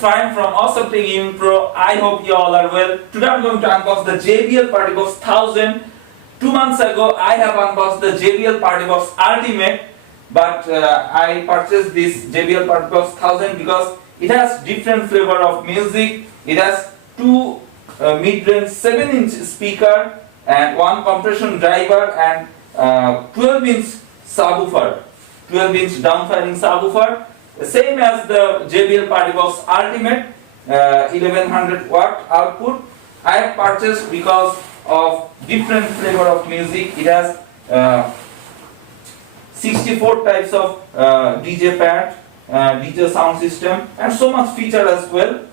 fine from Awesome Tech Gaming Pro. I hope you all are well. Today I'm going to unbox the JBL PartyBox 1000. 2 months ago I have unboxed the JBL PartyBox Ultimate, but I purchased this JBL PartyBox 1000 because it has different flavor of music. It has two mid-range 7-inch speaker and one compression driver and 12-inch subwoofer, 12-inch downfiring subwoofer, same as the JBL PartyBox Ultimate, 1100 watt output. I have purchased because of different flavor of music. It has 64 types of DJ pad, DJ sound system, and so much feature as well.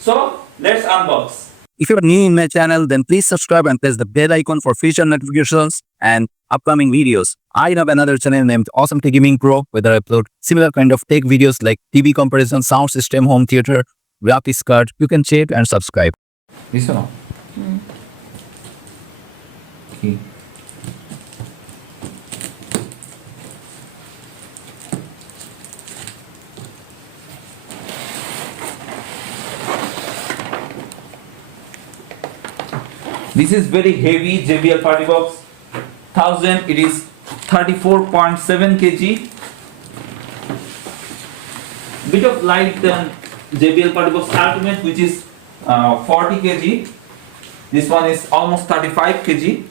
So let's unbox. If you are new in my channel, then please subscribe and press the bell icon for future notifications and upcoming videos. I have another channel named Awesome Tech Gaming Pro, where I upload similar kind of tech videos like TV comparison, sound system, home theater, graphics card. You can check and subscribe. This one. Okay. This is very heavy JBL PartyBox 1000. It is 34.7 kg. Bit of light than JBL PartyBox Ultimate, which is 40 kg. This one is almost 35 kg.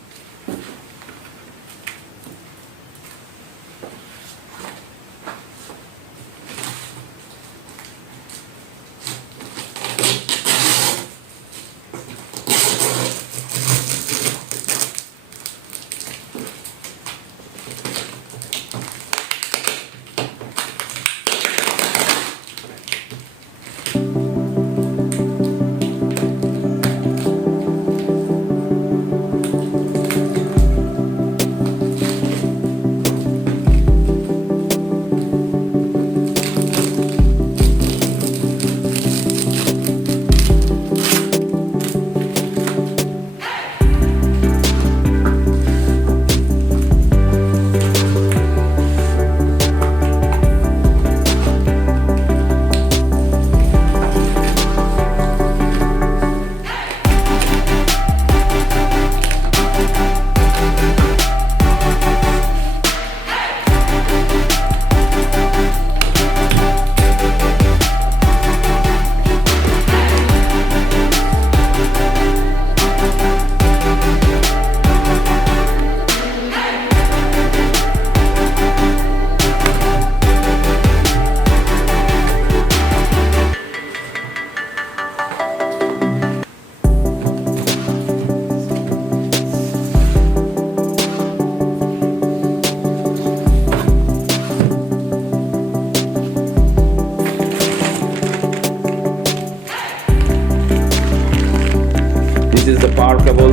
This is the power cable.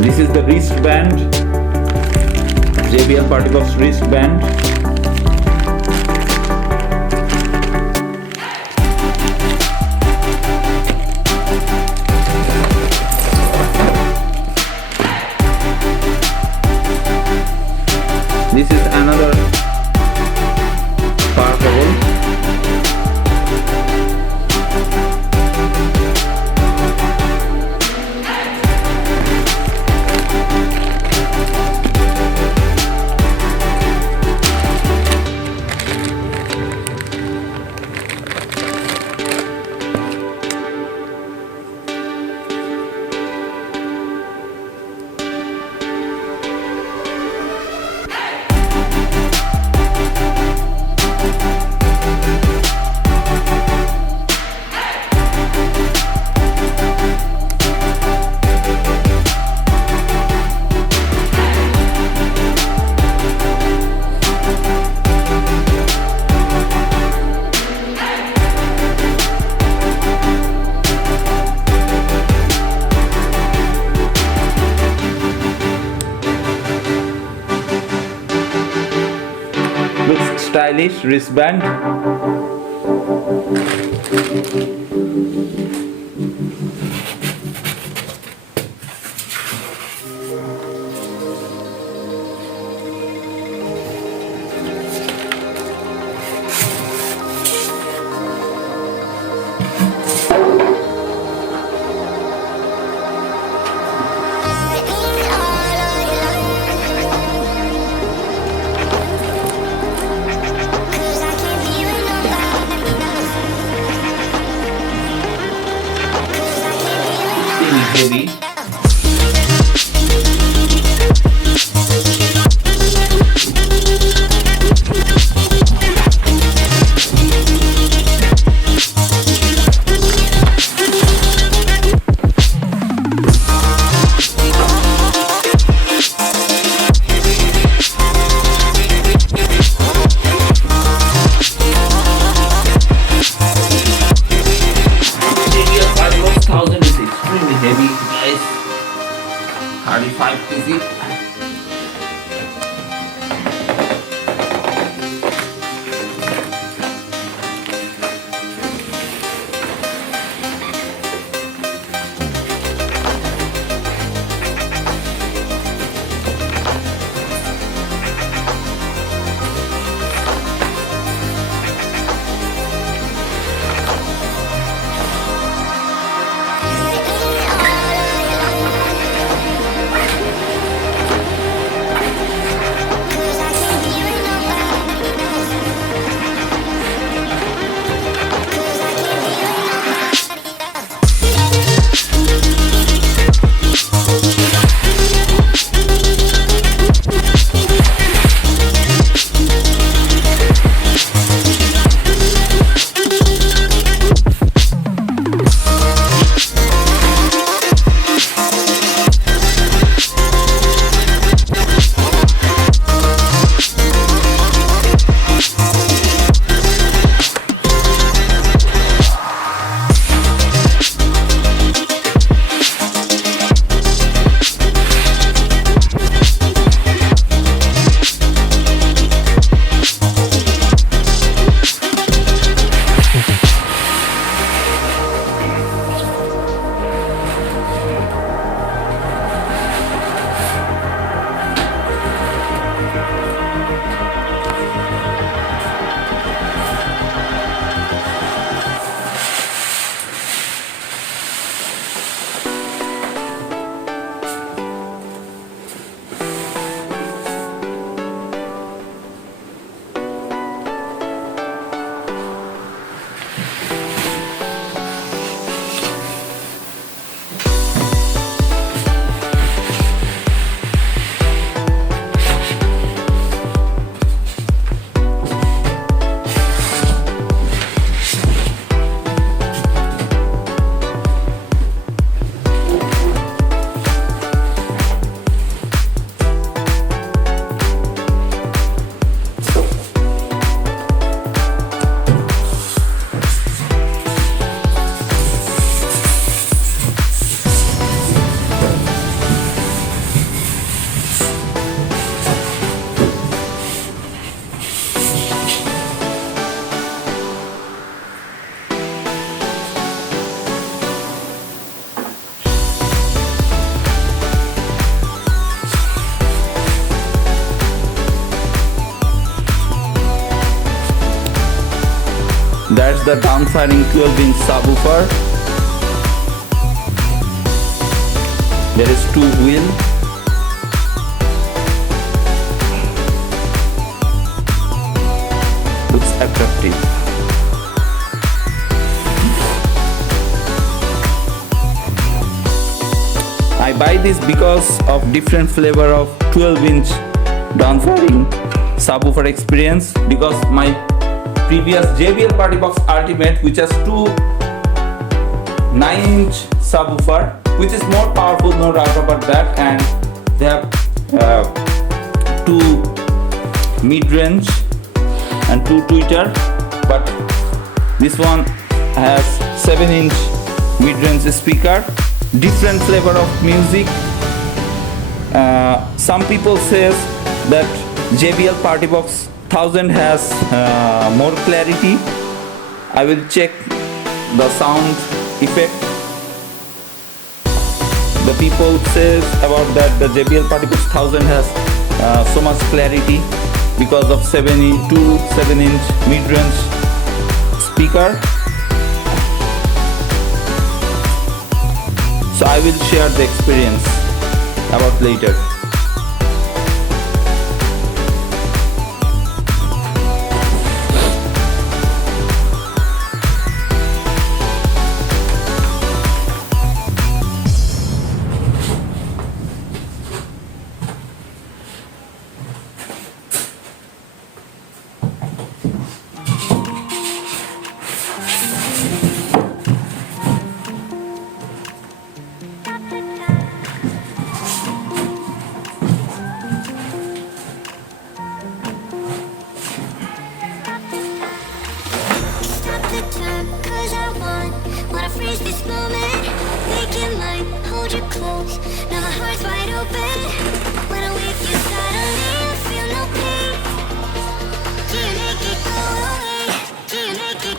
This is the wristband, JBL PartyBox wristband. This is another power cable. Looks stylish wristband. Heavy. JBL PartyBox 1000 is extremely heavy, guys. 35 kg. That's the downfiring 12-inch subwoofer. There is two wheel. Looks attractive. I buy this because of different flavor of 12-inch downfiring subwoofer experience, because my previous JBL PartyBox Ultimate, which has two 9-inch subwoofer, which is more powerful, no doubt about that, and they have two mid-range and two tweeter, but this one has 7-inch mid-range speaker, different flavor of music. Some people says that JBL PartyBox 1000 has more clarity. I will check the sound effect. The people says about that the JBL PartyBox 1000 has so much clarity because of 7-inch mid-range speaker. So I will share the experience about later. Wanna freeze this moment, make it mine, hold you close. Now my heart's wide open. When I'm with you, suddenly I feel no pain. Do you make it go away? Do you make it?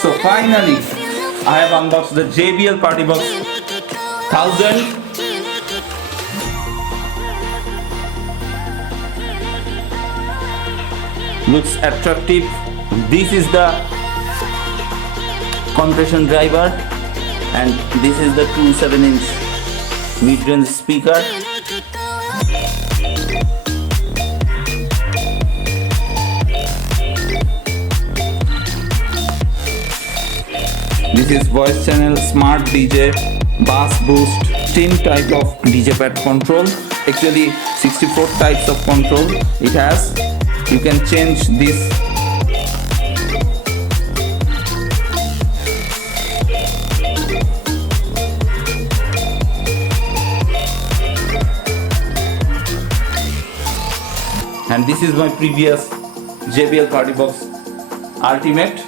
So finally, I have unboxed the JBL PartyBox 1000. Looks attractive. This is the compression driver, and this is the 2.7-inch mid-range speaker. This is voice channel, smart DJ, bass boost, 10 type of DJ pad control. Actually 64 types of control it has. You can change this. And this is my previous JBL PartyBox Ultimate.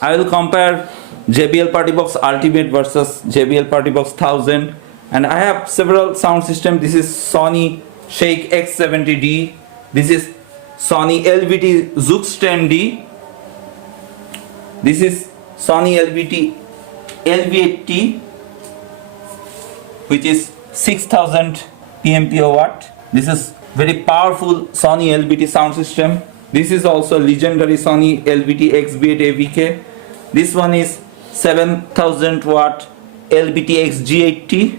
I will compare JBL PartyBox Ultimate versus JBL PartyBox 1000, and I have several sound systems. This is Sony Shake X70D. This is Sony LVT Zux 10D. This is Sony LVT LV80, which is 6000 PMPO watt. This is very powerful Sony LVT sound system. This is also legendary Sony LVT XB8 AVK. This one is 7000 watt LVT XG80.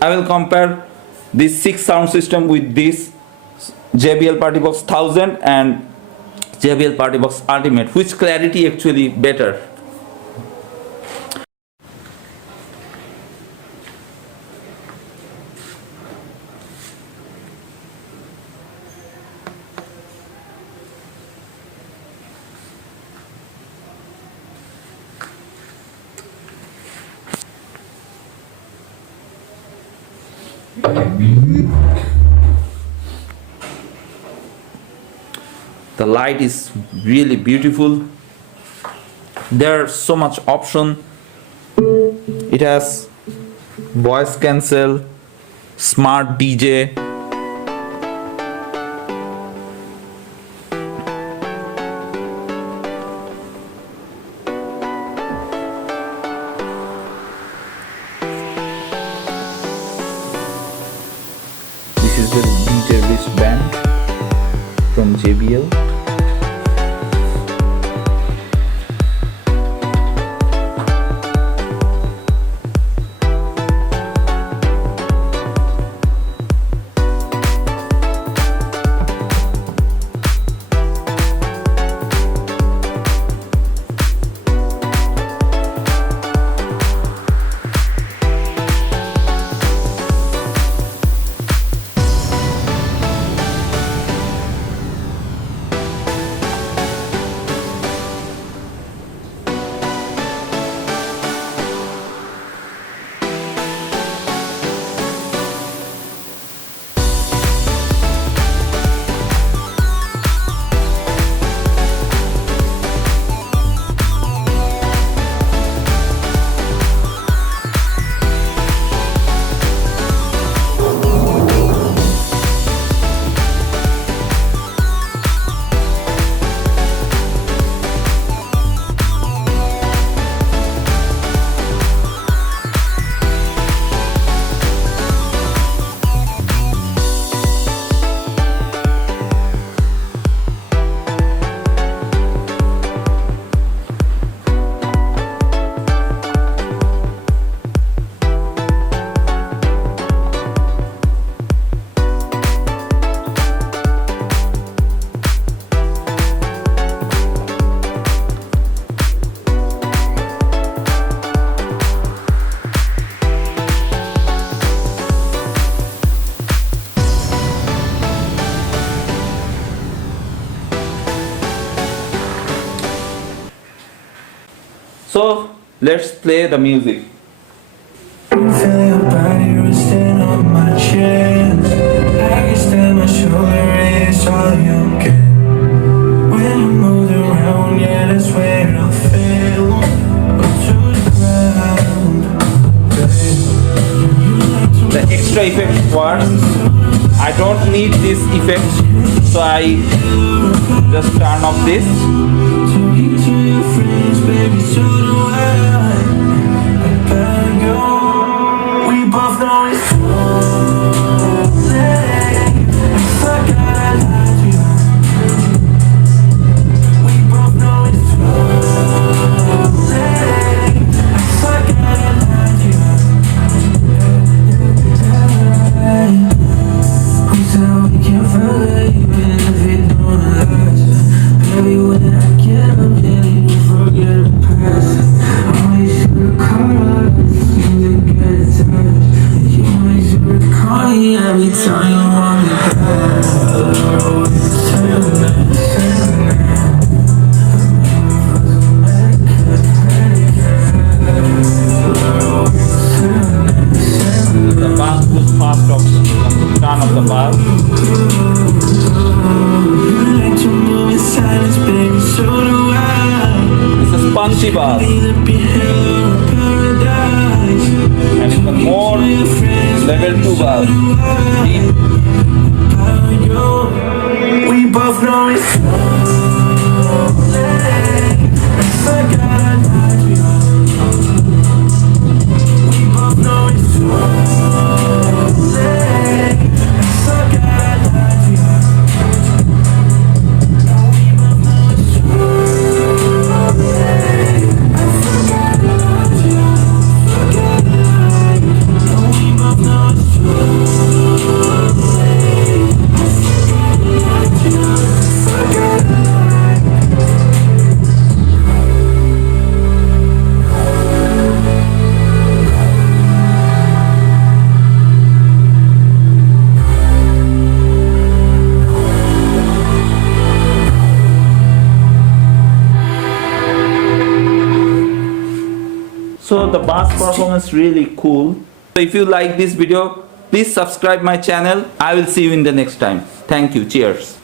I will compare this 6 sound system with this JBL PartyBox 1000 and JBL PartyBox Ultimate. Which clarity actually better? The light is really beautiful. There's so much option. It has voice cancel, smart DJ, this is the DJ wristband from JBL. So let's play the music. Feel your body resting on my chest. I can stand my shoulder, it's all you get. When you move around, yeah, that's where I feel. To the ground, The extra effect was I don't need this effect, so I just turn off this. talking to your friends, baby, so do I. Gotta go. We both know it's too late. If I gotta lie to you. We both know it's too late. If I gotta lie to you. We said we can't fight, even if it don't last. Baby, when I get up, really forget the past. Always should call us, seems to get attached. You always should call me every time you want me back. The bass goes fast off the turn of the bass. Like to move in silence, baby, so do I. It's a spongy bass Either be hell or paradise. and it's a more level 2 bass. Deep. We both know it's too late. If I gotta lie to you. We both know it's too late. If I gotta lie to you. We both know it's too late. If I gotta lie to you. If I gotta lie. We both know it's too late. So the bass performance really cool. So if you like this video, please subscribe my channel. I will see you in the next time. Thank you. Cheers.